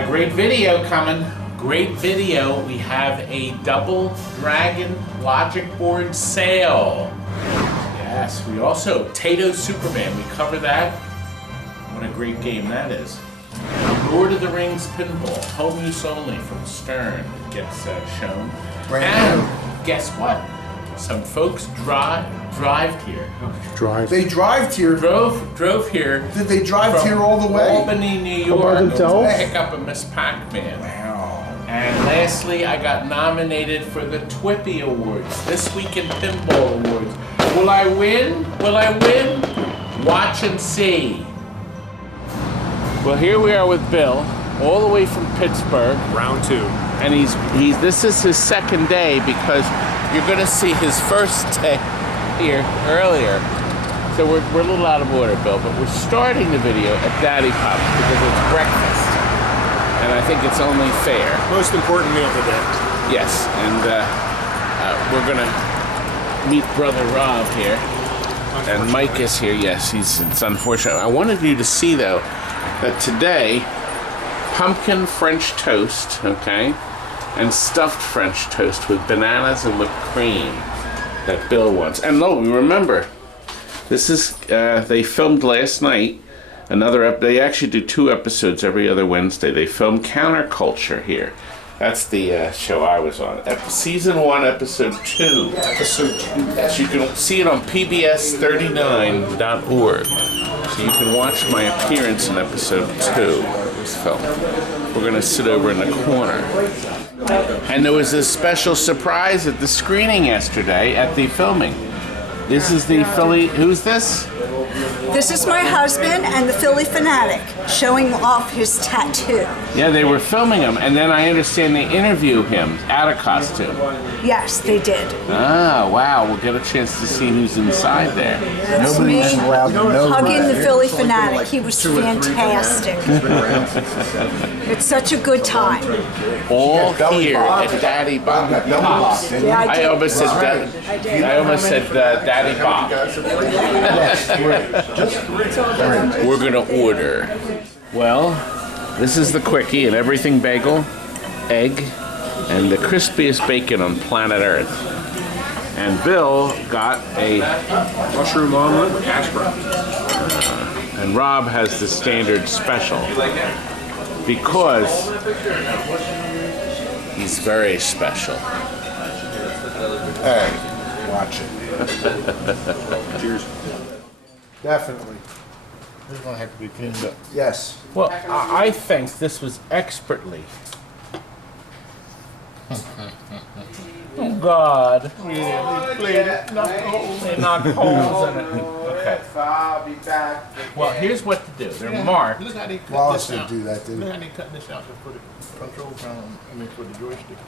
got a great video coming. Great video. We have a double Dragon logic board sale. Yes, we also, Taito Superman, we cover that. What a great game that is. Lord of the Rings Pinball, home use only from Stern, gets shown. And guess what? Some folks drived here. They drove here? Drove here. Did they drive here all the way? Albany, New York, to pick up a Miss PACMAN. Wow. And lastly, I got nominated for the TWIPY Awards, This Week in Pinball Awards. Will I win? Will I win? Watch and see. Well, here we are with Bill, all the way from Pittsburgh. Round 2. And this is his second day because you're going to see his first day here earlier. So we're a little out of order, Bill, but we're starting the video at Daddy Pop's because it's breakfast. And I think it's only fair. Most important meal of the day. Yes, and we're going to meet Brother Rob here. And Mike is here. Yes, it's unfortunate. I wanted you to see, though, that today, pumpkin French toast, okay, and stuffed French toast with bananas and whipped cream that Bill wants. And no, remember, this is, they filmed last night, they actually do 2 episodes every other Wednesday. They filmed Counterculture here. That's the show I was on. Season 1, episode 2. Episode 2. So you can see it on pbs39.org. So you can watch my appearance in episode 2 of this film. We're going to sit over in the corner. And there was a special surprise at the screening yesterday at the filming. This is the Philly, who's this? This is my husband and the Philly Fanatic, showing off his tattoo. Yeah, they were filming him, and then I understand they interview him out of costume. Yes, they did. Ah, wow, we'll get a chance to see who's inside there. That's me hugging the Philly Fanatic. He was fantastic. It's such a good time. All here at Daddy Pop's. Yeah, I almost said Daddy Bob. We're gonna order. Well, this is the quickie, an everything bagel, egg, and the crispiest bacon on planet Earth. And Bill got a Mushroom omelet with hash browns. And Rob has the standard special because he's very special. Hey, watch it. Cheers. Definitely. This is gonna have to be cleaned up. Yes. Well, I think this was expertly. Oh God! We knocked holes in it. Okay. I'll be back. Well, here's what to do. They're marked. Look how they cut Wallace this would out. do that, dude. Look how they cut this out for the control panel. I mean, for the joystick.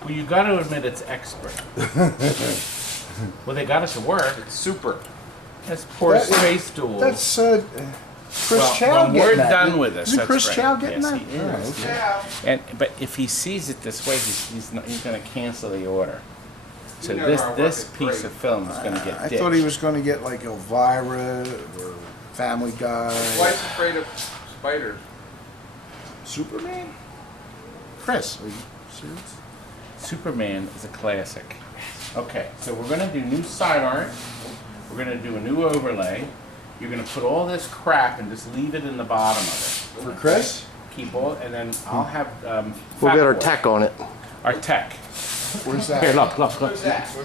Well, you got to admit it's expert. Well, they got it to work. It's super. That's poor space duel. That's Chris Chow when getting we're that. done with this, Isn't that's Chris right. Chow getting Yes, that? he is. But if he sees it this way, he's going to cancel the order. So this piece of film is going to get I ditched. thought he was going to get like Elvira or Family Guy. Wife's afraid of spiders. Superman? Chris, are you serious? Superman is a classic. Okay, so we're going to do new side art. We're going to do a new overlay. You're going to put all this crap and just leave it in the bottom of it. For Chris? Keep all, and then I'll have. We'll get our tech on it. Our tech. Where's that? Here, look.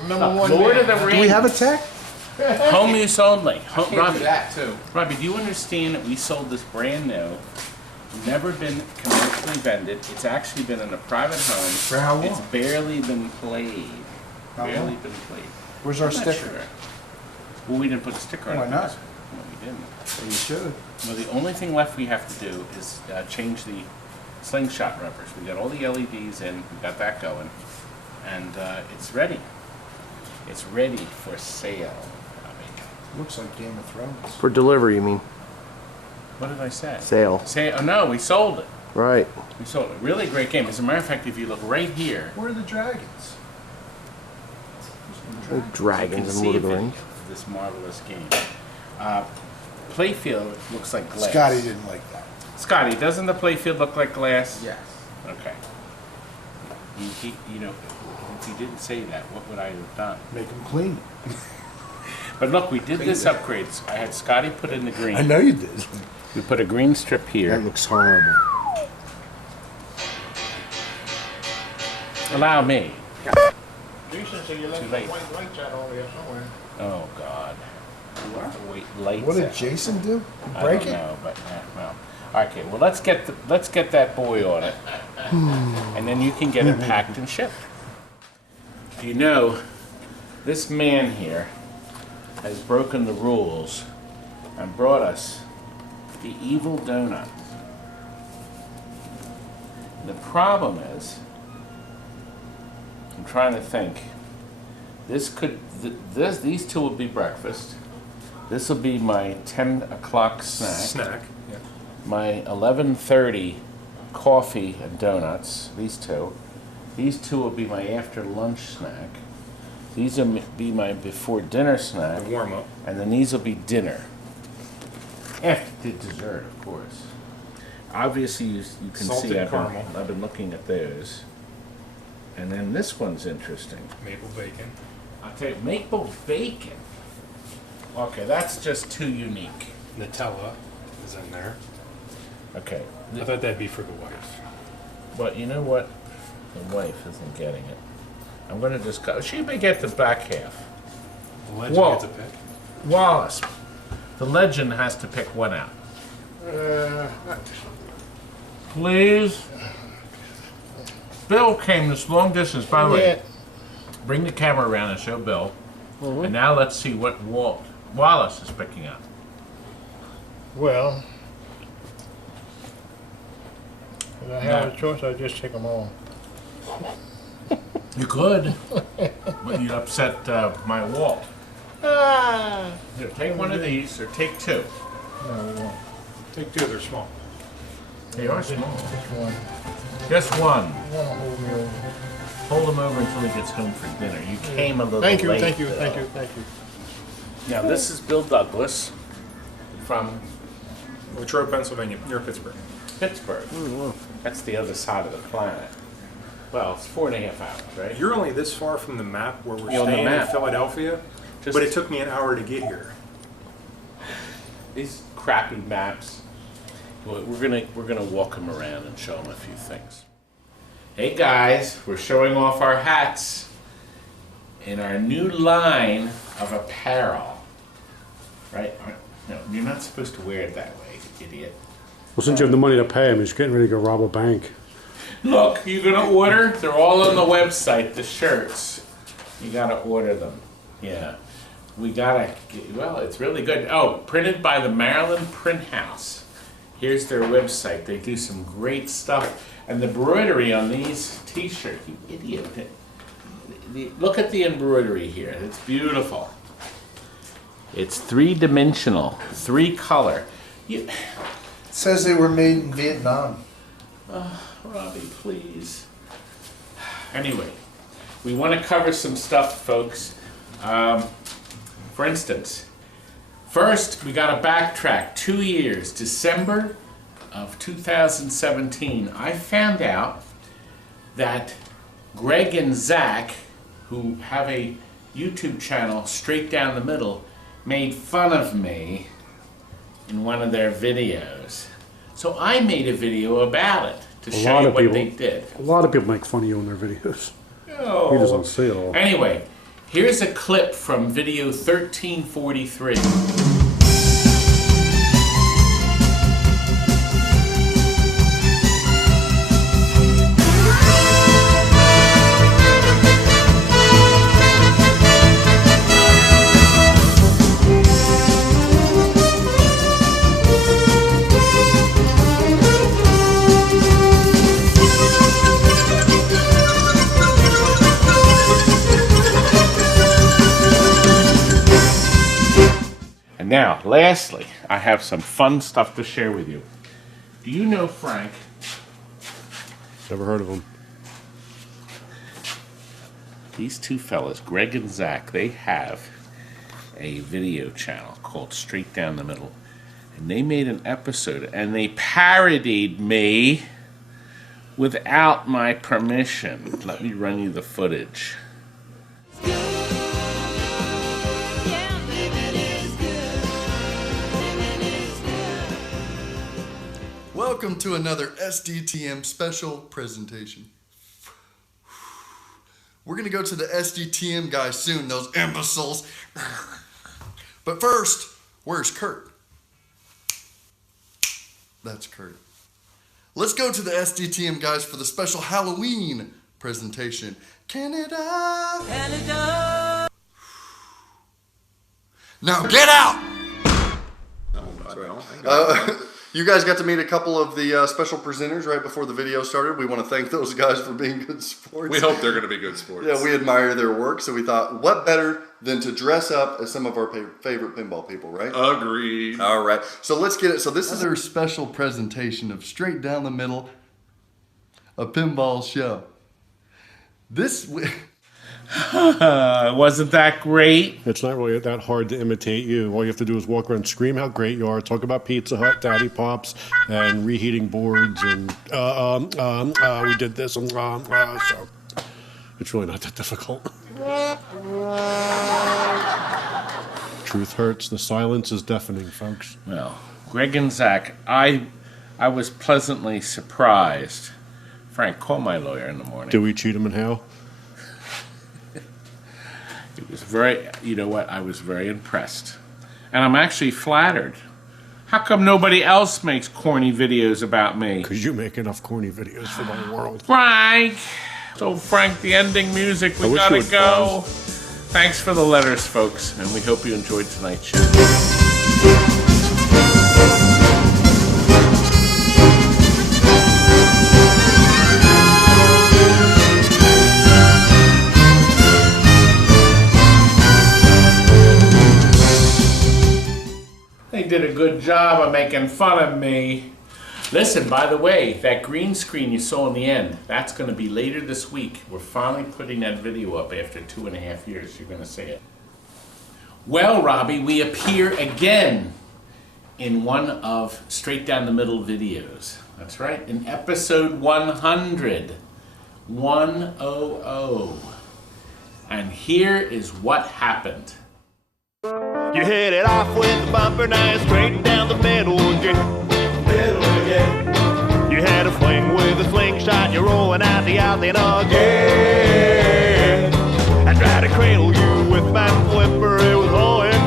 Number one. Lord of the Rings. Do we have a tech? Home use only. Robbie, That too. Robbie, do you understand that we sold this brand new? Never been commercially vended. It's actually been in a private home. For how long? It's barely been played. How Barely long? been played. Where's our I'm not sticker? sure. Well, we didn't put a sticker on it. Why not? No, we didn't. You should. Well, the only thing left we have to do is change the slingshot rubbers. We got all the LEDs in. We got that going, and it's ready. It's ready for sale. Looks like Game of Thrones. For delivery, you mean? What did I say? Sale. Oh no, we sold it. Right. We sold it. Really great game. As a matter of fact, if you look right here, Where are the dragons? The you can dragons and see Lord a of the video Rings. of this marvelous game. playfield looks like glass. Scotty didn't like that. Scotty, doesn't the playfield look like glass? Yes. Okay. You know, if he didn't say that, what would I have done? Make him clean. But look, we did this upgrade. I had Scotty put in the green. I know you did. We put a green strip here. That looks horrible. Allow me. Jason said you left Too the late. white lights out over there somewhere. Oh God. Wait, lights. What did out. Jason do? I Break don't it? know, but well. Okay, well let's get that boy on it, and then you can get it packed and shipped. You know, this man here has broken the rules and brought us the evil donut. The problem is, I'm trying to think. These two will be breakfast. This will be my 10 o'clock snack. Yeah. My 11:30 coffee and donuts. These two. These two will be my after lunch snack. These will be my before dinner snack. The warm up. And then these will be dinner. After dessert, of course. Obviously, you can Salted see caramel. I've been looking at those. And then this one's interesting. Maple bacon. I'll tell you, maple bacon. Okay, that's just too unique. Nutella is in there. Okay. I thought that'd be for the wife. But you know what? The wife isn't getting it. I'm going to just go. She may get the back half. The legend Whoa. gets a pick. Wallace, the legend has to pick one out. Please. Bill came this long distance. By the way, bring the camera around and show Bill. And now let's see what Wallace is picking up. Well, if I had a choice, I'd just take them all. You could, but you'd upset my Walt. Here, take one of these, or take two. No, Take two, they're small. They are small. just one. Just one. You want to hold me over. Hold him over until he gets home for dinner. You came a little Thank you, late. thank you, though. thank you, thank you. Now this is Bill Douglas from Latrobe, Pennsylvania, near Pittsburgh. Pittsburgh. That's the other side of the planet. Well, it's 4.5 hours, right? You're only this far from the map where we're You're on the staying in map. Philadelphia, Just- but it took me an hour to get here. These crappy maps. Well, we're gonna walk him around and show him a few things. Hey guys, we're showing off our hats in our new line of apparel. Right? No, you're not supposed to wear it that way, idiot. Well, since you have the money to pay him, he's getting ready to go rob a bank. Look, you're gonna order. They're all on the website. The shirts. You gotta order them. Yeah, we gotta. Well, it's really good. Oh, printed by the Maryland Print House. Here's their website. They do some great stuff. And the embroidery on these T-shirts. You idiot! Look at the embroidery here. It's beautiful. It's 3-dimensional, 3-color. It says they were made in Vietnam. Robbie, please. Anyway, we want to cover some stuff, folks. For instance, first we got to backtrack 2 years, December of 2017. I found out that Greg and Zach, who have a YouTube channel, Straight Down the Middle, made fun of me in one of their videos. So I made a video about it to show you what they did. A lot of people make fun of you in their videos. Oh. He doesn't see it all. Anyway, here's a clip from video 1343. And now, lastly, I have some fun stuff to share with you. Do you know Frank? Never heard of him. These two fellas, Greg and Zach, they have a video channel called Straight Down the Middle. And they made an episode, and they parodied me without my permission. Let me run you the footage. Welcome to another SDTM special presentation. We're going to go to the SDTM guys soon, those imbeciles. But first, where's Kurt? That's Kurt. Let's go to the SDTM guys for the special Halloween presentation. Canada! Canada! Now get out! You guys got to meet a couple of the special presenters right before the video started. We want to thank those guys for being good sports. We hope they're going to be good sports. Yeah, we admire their work, so we thought, what better than to dress up as some of our favorite pinball people, right? Agreed. All right, so let's get it. So this is our special presentation of Straight Down the Middle, a pinball show. Wasn't that great? It's not really that hard to imitate you. All you have to do is walk around, scream how great you are, talk about Pizza Hut, Daddy Pops, and reheating boards, and we did this, and so it's really not that difficult. Truth hurts. The silence is deafening, folks. Well, Greg and Zach, I was pleasantly surprised. Frank, call my lawyer in the morning. Do we cheat him in how? It was very, you know what, I was very impressed. And I'm actually flattered. How come nobody else makes corny videos about me? Because you make enough corny videos for the whole world. Frank! So Frank, the ending music, we gotta go. Thanks for the letters, folks, and we hope you enjoyed tonight's show. They did a good job of making fun of me. Listen, by the way, that green screen you saw in the end, that's going to be later this week. We're finally putting that video up after 2.5 years. You're going to see it. Well, Robbie, we appear again in one of Straight Down the Middle videos. That's right, in episode 100. 100. And here is what happened. You hit it off with the bumper, now you're straight down the middle again. You had a fling with a slingshot, you're rolling out the outlane again. I tried to cradle you with my flipper, it was all in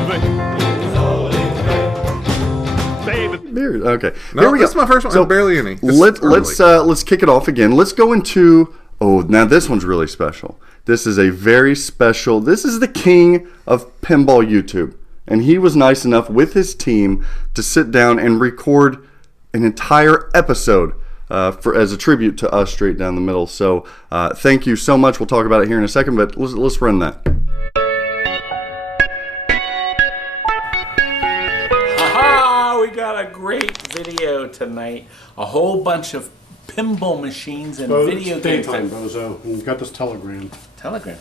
vain. Baby. Okay, No, here we go. this is my first one. So I'm barely any. Let's kick it off again. Let's go into. Oh, now this one's really special. This is a very special. This is the king of pinball YouTube, and he was nice enough with his team to sit down and record an entire episode as a tribute to us, Straight Down the Middle. So thank you so much. We'll talk about it here in a second, but let's run that. We got a great video tonight. A whole bunch of pinball machines and video games. Daytime, Bozo. You got this telegram. Telegram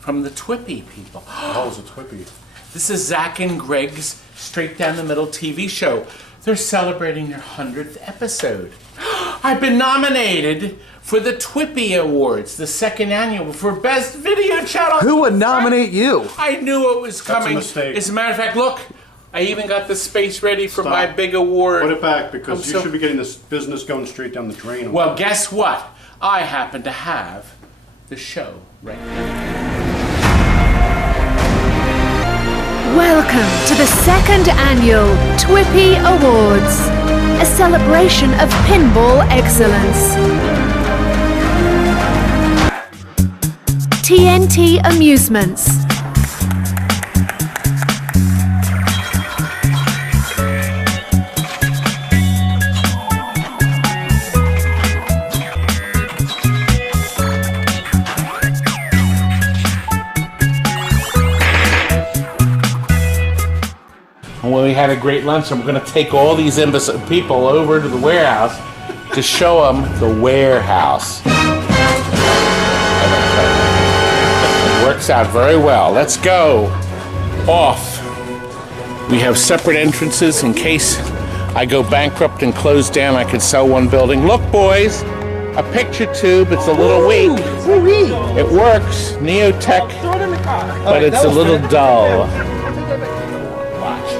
from the Twippy people. Oh, it's a Twippy. This is Zach and Greg's Straight Down the Middle TV show. They're celebrating their 100th episode. I've been nominated for the Twippy Awards, the second annual, for Best Video Channel. Who would nominate you? I knew it was coming. That's a mistake. As a matter of fact, look, I even got the space ready for my big award. Put it back, because you should be getting this business going straight down the drain. Well, guess what? I happen to have the show right now. Welcome to the second annual Twippy Awards, a celebration of pinball excellence. TNT Amusements. Well, we had a great lunch, and we're going to take all these imbecile people over to the warehouse to show them the warehouse. It works out very well. Let's go. Off. We have separate entrances in case I go bankrupt and close down, I could sell one building. Look, boys, a picture tube. It's a little weak. It works, Neotech, but it's a little dull. Watch.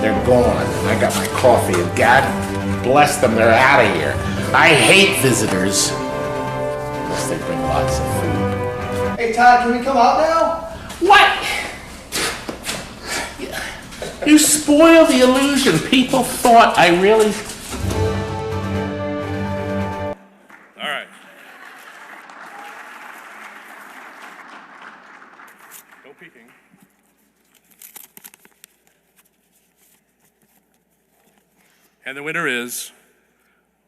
They're gone. I got my coffee, and God bless them, they're out of here. I hate visitors. Unless they bring lots of food. Hey, Todd, can we come out now? What? You spoil the illusion. People thought I really... All right. No peeking. And the winner is,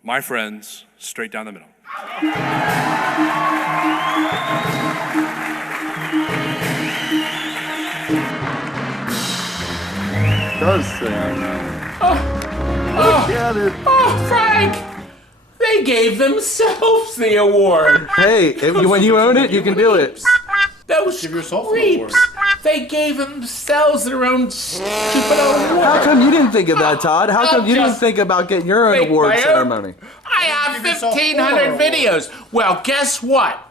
my friends, straight down the middle. Does sound nice. Look at it. Oh, Frank! They gave themselves the award. Hey, when you own it, you can do it. Those Give yourself an creeps. They gave themselves their own stupid award. How come you didn't think of that, Todd? How come you didn't just think about getting your own make award my own. ceremony? I have Give yourself 1,500 4 videos. Well, guess what?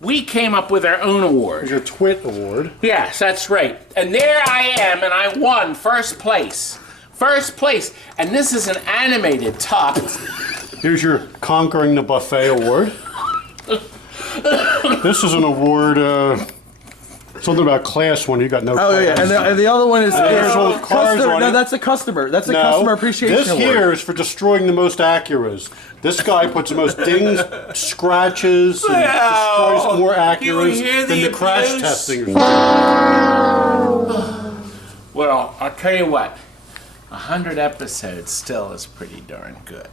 We came up with our own award. Your Twit award. Yes, that's right. And there I am, and I won first place. First place. And this is an animated top. Here's your Conquering the Buffet award. This is an award, something about class when you got no Oh class. yeah, and the other one is There's one with cars customer. on No, it. that's a customer. That's a customer appreciation This award. here is for destroying the most Acuras. This guy puts the most dings, scratches, and destroys more Acuras hear than the the crash abuse? testing. Well, I'll tell you what. 100 episodes still is pretty darn good.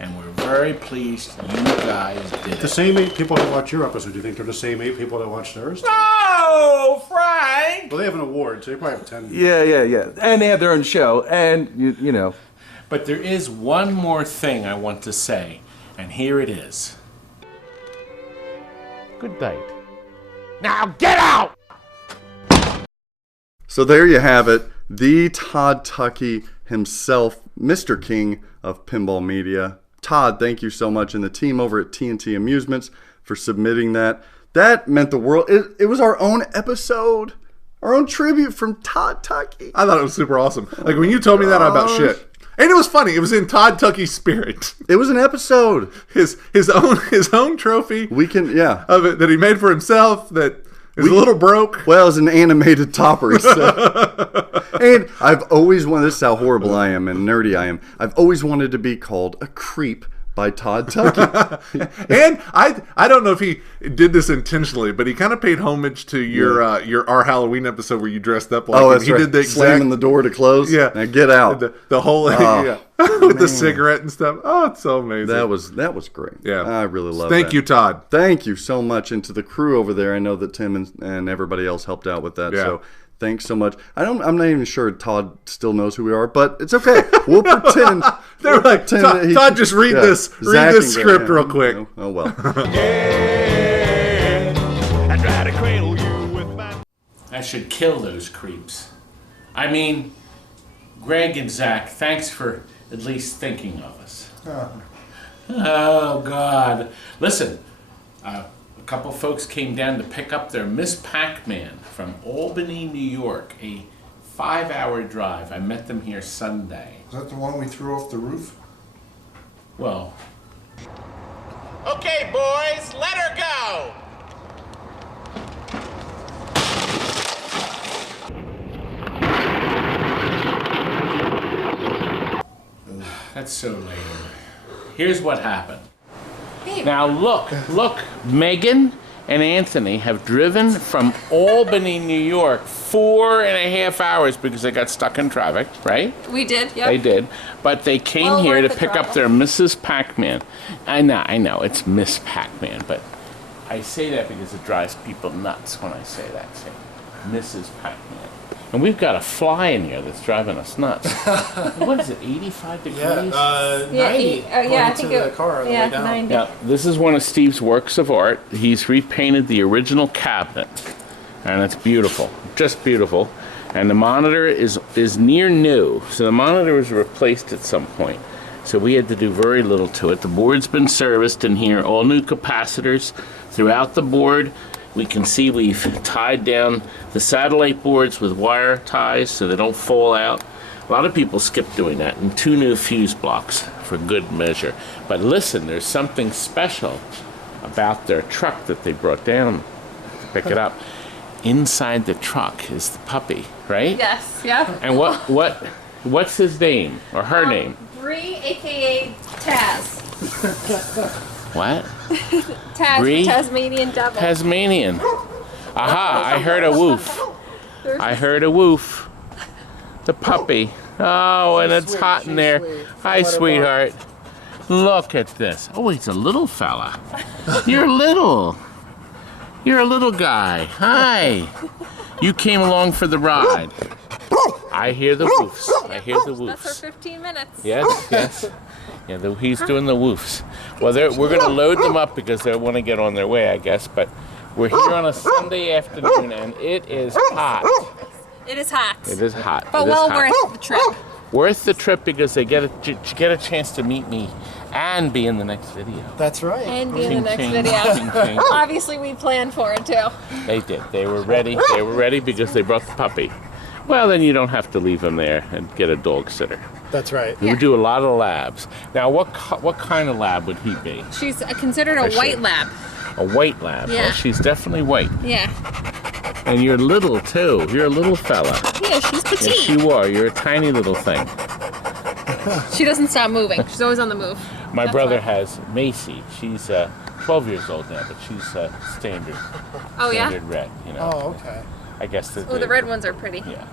And we're very pleased you guys did it. The same 8 people that watch your episode, do you think they're the same 8 people that watch theirs? Oh, Frank! Well, they have an award, so they probably have 10. Yeah. And they have their own show, and you know. But there is one more thing I want to say, and here it is. Good night. Now get out! So there you have it. The Todd Tuckey himself, Mr. King of Pinball Media. Todd, thank you so much, and the team over at TNT Amusements for submitting that. That meant the world. It was our own episode, our own tribute from Todd Tuckey. I thought it was super awesome. Like when you told me that about shit. And it was funny. It was in Todd Tuckey's spirit. It was an episode. His own trophy. We can, yeah. Of it that he made for himself that is a little broke. Well, it was an animated topper, he said. And I've always wanted, this is how horrible I am and nerdy I am, I've always wanted to be called a creep by Todd Tuckey. And I don't know if he did this intentionally, but he kind of paid homage to your our Halloween episode where you dressed up like him. That's he right. did the slamming the door to close. Yeah. Now get out. The whole Oh, with the cigarette and stuff. Oh, it's so amazing. That was great. Yeah. I really love it. Thank you, Todd. Thank you so much. And to the crew over there, I know that Tim and everybody else helped out with that. Yeah. So thanks so much. I'm not even sure Todd still knows who we are, but it's okay. We'll pretend. They're like, Todd, just read this script real quick. Oh well. I try to cradle you with my... I should kill those creeps. I mean, Greg and Zach, thanks for at least thinking of us. Oh, God. Listen, a couple folks came down to pick up their Miss PACMAN from Albany, New York, a 5-hour drive. I met them here Sunday. Is that the one we threw off the roof? Well. Okay, boys, let her go! That's so lame. Here's what happened. Now look, Megan and Anthony have driven from Albany, New York, 4.5 hours because they got stuck in traffic, right? We did, yeah. They did. But they came here to pick up their Mrs. PACMAN. I know, it's Miss PACMAN, but I say that because it drives people nuts when I say that. Say, Mrs. PACMAN. And we've got a fly in here that's driving us nuts. What is it, 85 degrees? Yeah, 90. I think the car on the way down. 90. Now, this is one of Steve's works of art. He's repainted the original cabinet, and it's beautiful, just beautiful. And the monitor is near new, so the monitor was replaced at some point. So we had to do very little to it. The board's been serviced in here, all new capacitors throughout the board. We can see we've tied down the satellite boards with wire ties so they don't fall out. A lot of people skip doing that, and 2 new fuse blocks for good measure. But listen, there's something special about their truck that they brought down to pick it up. Inside the truck is the puppy, right? Yes, yeah. And what's his name or her name? Bree, aka Taz. What? Taz, Bree? Tasmanian devil. Tasmanian. Aha, I heard a woof. I heard a woof. The puppy. Oh, and it's hot in there. Hi, sweetheart. Look at this. Oh, he's a little fella. You're little. You're a little guy. Hi. You came along for the ride. I hear the woofs. I hear the woofs. That's for 15 minutes. Yes, yes. Yeah, he's doing the woofs. Well, we're going to load them up because they want to get on their way, I guess. But we're here on a Sunday afternoon, and it is hot. It is hot. It is hot. But well worth the trip. Worth the trip because they get a chance to meet me and be in the next video. That's right. And be in the next Ching, video. ching, ching. Obviously, we planned for it too. They did. They were ready. They were ready because they brought the puppy. Well, then you don't have to leave him there and get a dog sitter. That's right. We do a lot of labs. Now, what kind of lab would he be? She's considered a white lab. A white lab. Yeah. Well, she's definitely white. Yeah. And you're little, too. You're a little fella. Yeah, she's petite. Yes, you are. You're a tiny little thing. She doesn't stop moving. She's always on the move. My brother has Macy. She's 12 years old now, but she's standard. Oh, yeah? Standard red, you know. Oh, okay. I guess the red ones are pretty. Yeah.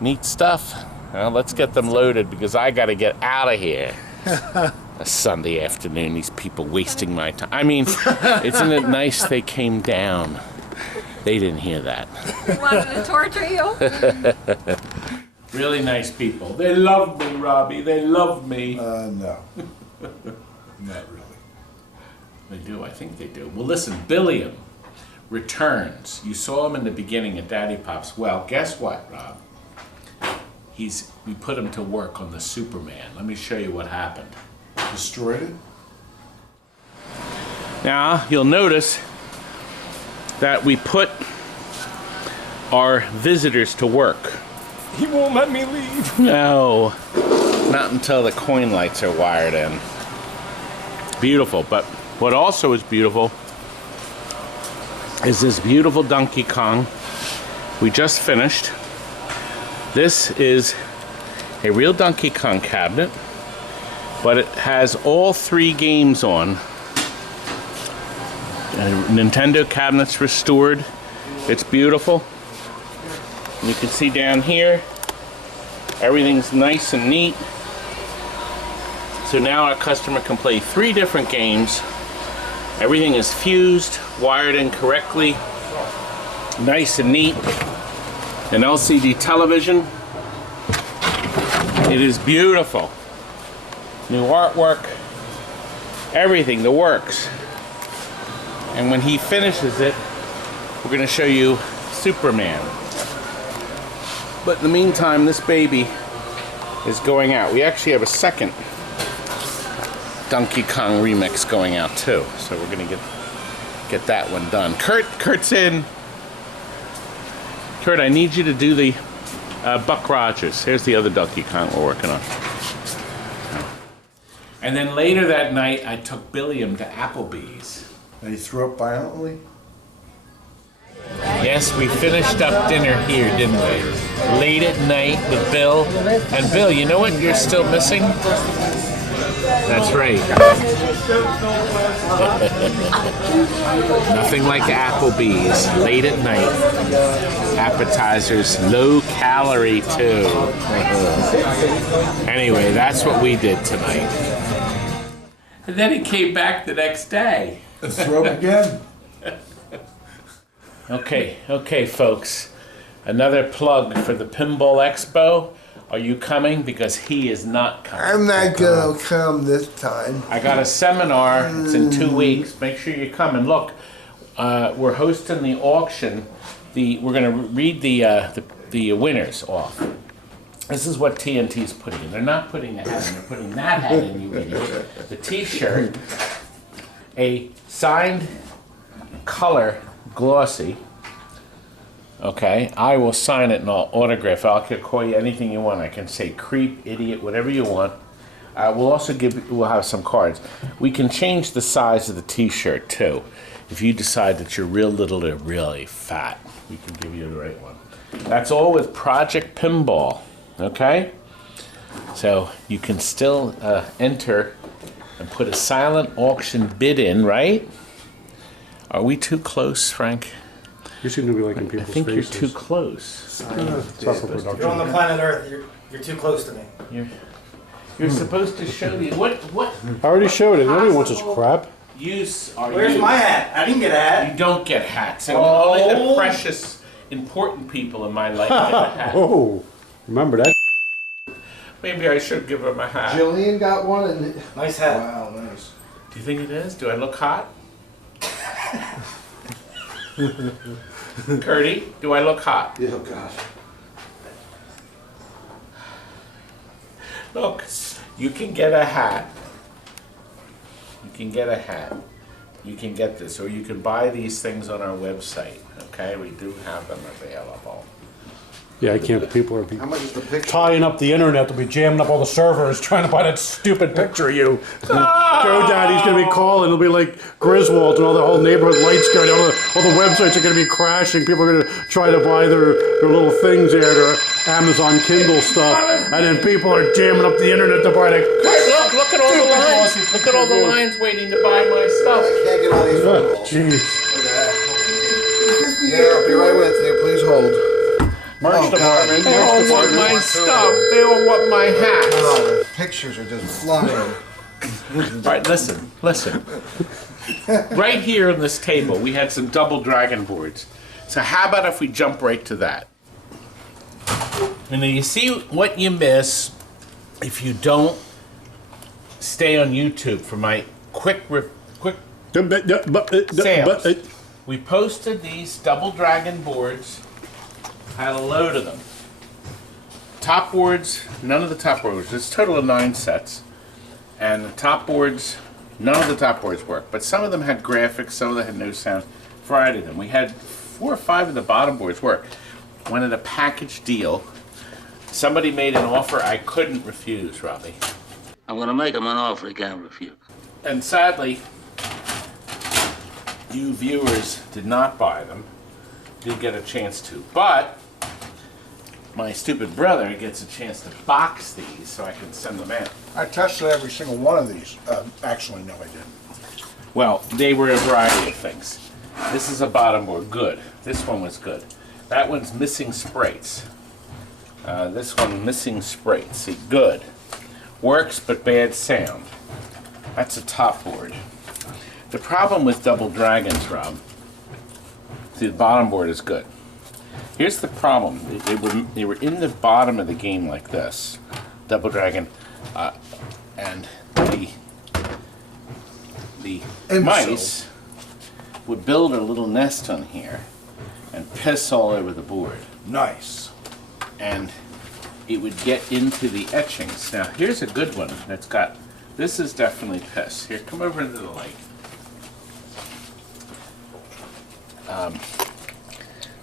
Neat stuff. Well, let's get them loaded because I got to get out of here. A Sunday afternoon, these people wasting my time. I mean, isn't it nice they came down? They didn't hear that. Wanted to torture you? Really nice people. They love me, Robbie. They love me. No. Not really. They do. I think they do. Well, listen, Billiam returns. You saw him in the beginning at Daddy Pop's. Well, guess what, Rob? We put him to work on the Superman. Let me show you what happened. Destroyed it? Now, you'll notice that we put our visitors to work. He won't let me leave. No, not until the coin lights are wired in. Beautiful, but what also is beautiful is this beautiful Donkey Kong we just finished. This is a real Donkey Kong cabinet, but it has all 3 games on. Nintendo cabinet's restored. It's beautiful. And you can see down here, everything's nice and neat. So now our customer can play 3 different games. Everything is fused, wired in correctly, nice and neat. An LCD television. It is beautiful. New artwork, everything, the works. And when he finishes it, we're going to show you Superman. But in the meantime, this baby is going out. We actually have a second Donkey Kong remix going out too. So we're going to get that one done. Kurt's in. Kurt, I need you to do the Buck Rogers. Here's the other Donkey Kong we're working on. And then later that night, I took Billiam to Applebee's. And he threw up violently? Yes, we finished up dinner here, didn't we? Late at night with Bill. And Bill, you know what you're still missing? That's right. Nothing like Applebee's, late at night. Appetizers, low calorie too. Anyway, that's what we did tonight. And then he came back the next day. And threw up again? Okay, folks. Another plug for the Pinball Expo. Are you coming? Because he is not coming. I'm not gonna come this time. I got a seminar. It's in 2 weeks. Make sure you come. And look, we're hosting the auction. We're going to read the winners off. This is what TNT's putting in. They're not putting a hat in. They're putting that hat in, you idiot. The T-shirt, a signed color glossy. Okay, I will sign it and I'll autograph it. I can call you anything you want. I can say creep, idiot, whatever you want. We'll also we'll have some cards. We can change the size of the T-shirt too. If you decide that you're real little or really fat, we can give you the right one. That's all with Project Pinball. Okay, so you can still enter and put a silent auction bid in, right? Are we too close, Frank? You seem to be liking people's faces. I think you're too close. Tough for production. You're on the planet Earth. You're too close to me. You're supposed to show me what. I already showed it. Nobody wants this crap. Where's my hat? I didn't get a hat. You don't get hats. And only the precious, important people in my life get a hat. Oh, remember that? Maybe I should give him a hat. Jillian got one. And nice hat. Wow, nice. Do you think it is? Do I look hot? Curdy, do I look hot? Oh, gosh. Look, you can get a hat. You can get a hat. You can get this, or you can buy these things on our website. Okay, we do have them available. Yeah, I can't. People are How much is the picture? tying up the internet. They'll be jamming up all the servers trying to buy that stupid picture of you. GoDaddy's going to be calling. It'll be like Griswold and all the whole neighborhood lights going on. All the websites are going to be crashing. People are going to try to buy their little things there, their Amazon Kindle stuff. And then people are jamming up the internet to buy the... Look at all the lines. Look at all the lines waiting to buy my stuff. Can't get all these phone calls. Jeez. Yeah, I'll be right with you. Please hold. Merch department. They all want my stuff. They all want my hats. Oh, the pictures are just flying. All right, listen. Right here on this table, we had some double dragon boards. So how about if we jump right to that? And then you see what you miss if you don't stay on YouTube for my quick sales. We posted these double dragon boards. Had a load of them. Top boards, none of the top boards. It's a total of 9 sets. And the top boards, none of the top boards worked. But some of them had graphics, some of them had no sound. Variety of them. We had 4 or 5 of the bottom boards work. Wanted a package deal. Somebody made an offer I couldn't refuse, Robbie. I'm going to make him an offer he can't refuse. And sadly, you viewers did not buy them. Didn't get a chance to. But my stupid brother gets a chance to box these so I can send them out. I tested every single one of these. Actually, no, I didn't. Well, they were a variety of things. This is a bottom board, good. This one was good. That one's missing sprites. This one missing sprites. See, good. Works, but bad sound. That's a top board. The problem with double dragons, Rob. See, the bottom board is good. Here's the problem. They were in the bottom of the game like this. Double Dragon. And the mice would build a little nest on here and piss all over the board. Nice. And it would get into the etchings. Now, here's a good one that's got, this is definitely piss. Here, come over into the light.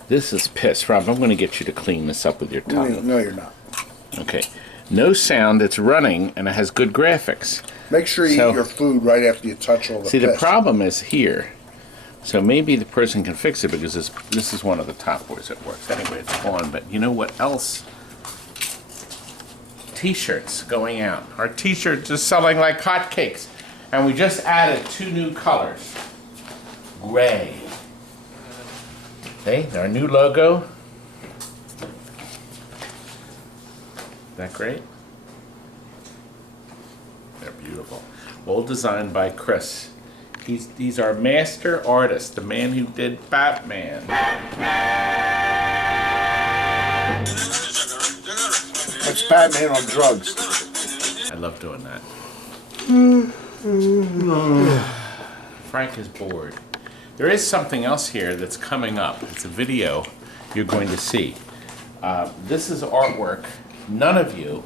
This is piss. Rob, I'm going to get you to clean this up with your tongue. No, you're not. Okay. No sound, it's running, and it has good graphics. Make sure you eat your food right after you touch all the See, piss. the problem is here. So maybe the person can fix it because this is one of the top boards that works. Anyway, it's on. But you know what else? T-shirts going out. Our T-shirts are selling like hotcakes. And we just added 2 new colors. Gray. Okay, our new logo. Is that great? They're beautiful. All designed by Chris. He's our master artist, the man who did PACMAN. That's Batman on drugs. I love doing that. Frank is bored. There is something else here that's coming up. It's a video you're going to see. This is artwork none of you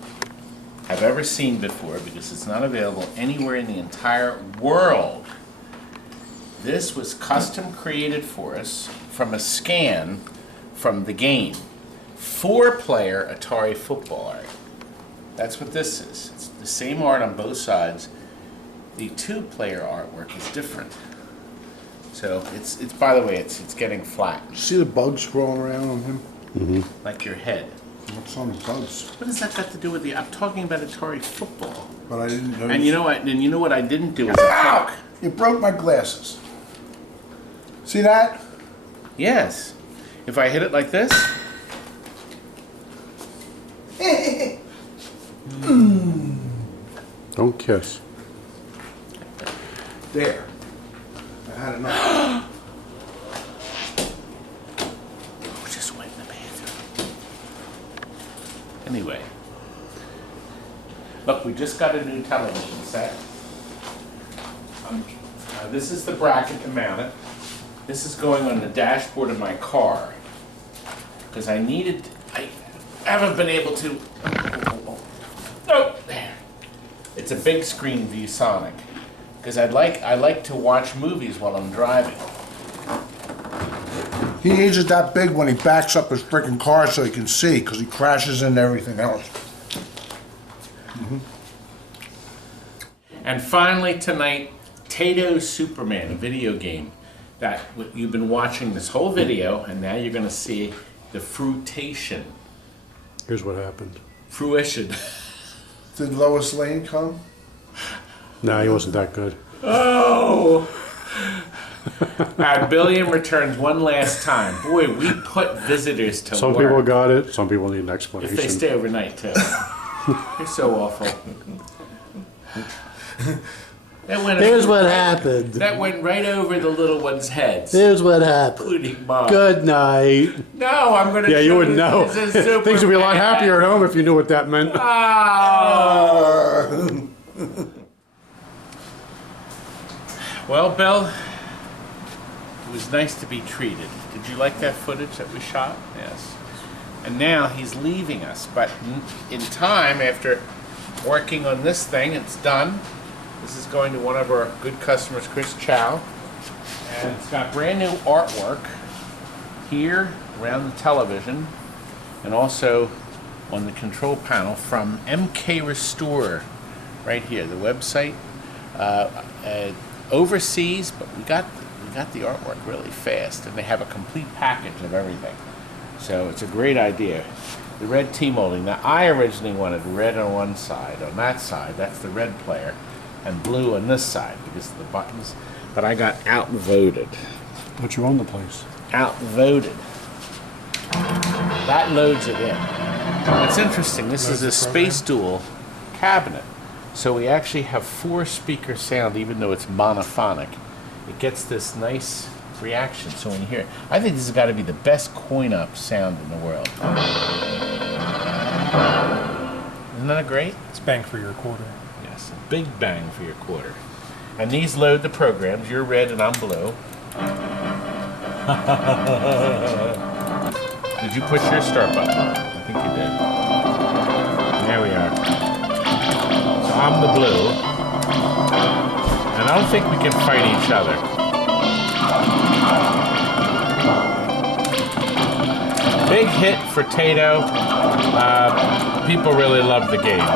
have ever seen before because it's not available anywhere in the entire world. This was custom created for us from a scan from the game. 4-player Atari football art. That's what this is. It's the same art on both sides. The 2-player artwork is different. So it's by the way, it's getting flat. See the bugs crawling around on him? Mm-hmm. Like your head. What's on the bugs? What does that got to do with the? I'm talking about Atari football. But I didn't know. And you know what? And you know what I didn't do is a hook. You broke my glasses. See that? Yes. If I hit it like this. Don't kiss. There. I had enough. Oh, just went in the bathroom. Anyway. Look, we just got a new television set. This is the bracket to mount it. This is going on the dashboard of my car. Because I haven't been able to. Oh, there. It's a big screen ViewSonic. Because I like to watch movies while I'm driving. He needs it that big when he backs up his freaking car so he can see, because he crashes into everything else. Mm-hmm. And finally tonight, Taito Superman, a video game that you've been watching this whole video, and now you're going to see the fruitation. Here's what happened. Fruition. Did Lois Lane come? No, he wasn't that good. Oh! Billiam returns one last time. Boy, we put visitors to Some work. people got it. Some people need an explanation. If they stay overnight, too. You're so awful. Here's what happened. That went right over the little ones' heads. Here's what happened. Including mine. Good night. No, I'm going to Yeah, you wouldn't know. Things would be a lot happier at home if you knew what that meant. Oh. Well, Bill, it was nice to be treated. Did you like that footage that we shot? Yes. And now he's leaving us, but in time, after working on this thing, it's done. This is going to one of our good customers, Chris Chow. And it's got brand new artwork here around the television and also on the control panel from MK Restore right here, the website. Overseas, but we got the artwork really fast, and they have a complete package of everything. So it's a great idea. The red T-molding. Now I originally wanted red on one side. On that side, that's the red player, and blue on this side because of the buttons. But I got outvoted. But you own the place. Outvoted. That loads it in. It's interesting. This is a Space Duel cabinet. So we actually have 4-speaker sound, even though it's monophonic. It gets this nice reaction. So when you hear it, I think this has got to be the best coin-op sound in the world. Isn't that great? It's bang for your quarter. Yes, a big bang for your quarter. And these load the programs. You're red and I'm blue. Did you push your start button? I think you did. There we are. I'm the blue, and I don't think we can fight each other. Big hit for Taito. People really love the game.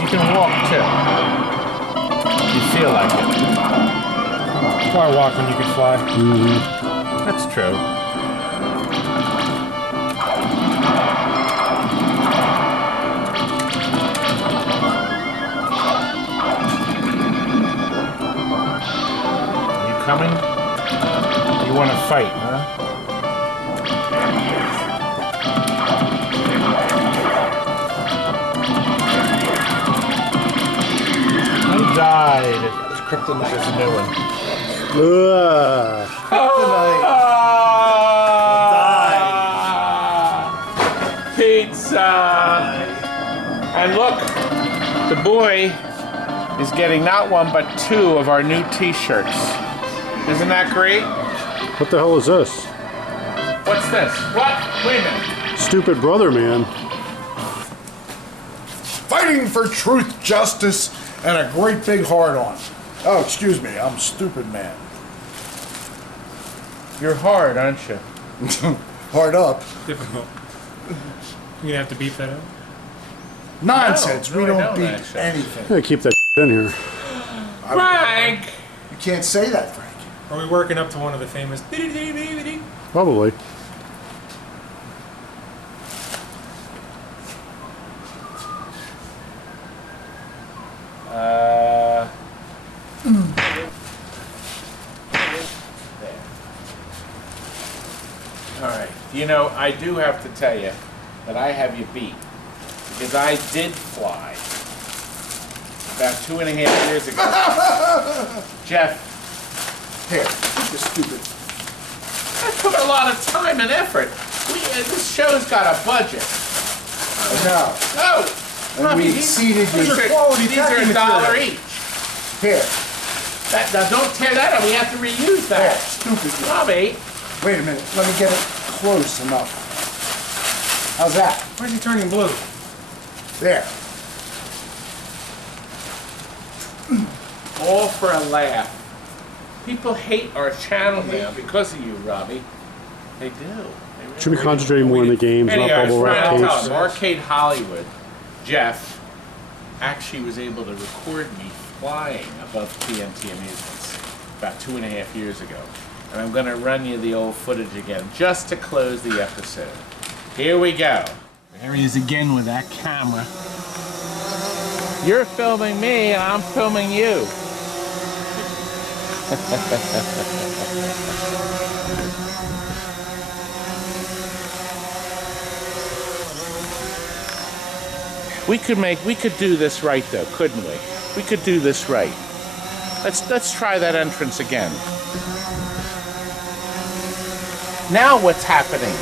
You can walk too. You feel like it. Why walk when you can fly? Mm-hmm. That's true. Coming? You want to fight, huh? I died. It's kryptonite. There's a new one. Kryptonite. Die. boy is getting not one but two of our new t-shirts. Isn't that great? What the hell is this? What's this? What? Wait a minute. Stupid brother, man. Fighting for truth, justice, and a great big heart-on. Oh, excuse me, I'm stupid man. You're hard, aren't you? Hard up. Difficult. You're gonna have to beep that out. Nonsense, No, we I don't don't, beat actually. anything. Yeah, keep that in here. Frank! You can't say that, Frank. Are we working up to one of the famous? Probably. All right. You know, I do have to tell you that I have you beat. Because I did fly about 2.5 years ago. Jeff. Here, you're stupid. I put a lot of time and effort. This show's got a budget. No. Oh! And Robbie, we exceeded these your are quality These are packing $1 material. each. Here. Now don't tear that up. We have to reuse that. Stupid. Robbie. Wait a minute. Let me get it close enough. How's that? Why is he turning blue? There. All for a laugh. People hate our channel now because of you, Robbie. They do. They really Should be concentrating more on the games, not Anyways, bubble wrap trying to tell tapes. them, Arcade Hollywood, Jeff, actually was able to record me flying above TNT Amusements about 2.5 years ago. And I'm going to run you the old footage again, just to close the episode. Here we go. There he is again with that camera. You're filming me, and I'm filming you. We could do this right though, couldn't we? We could do this right. Let's try that entrance again. Now what's happening?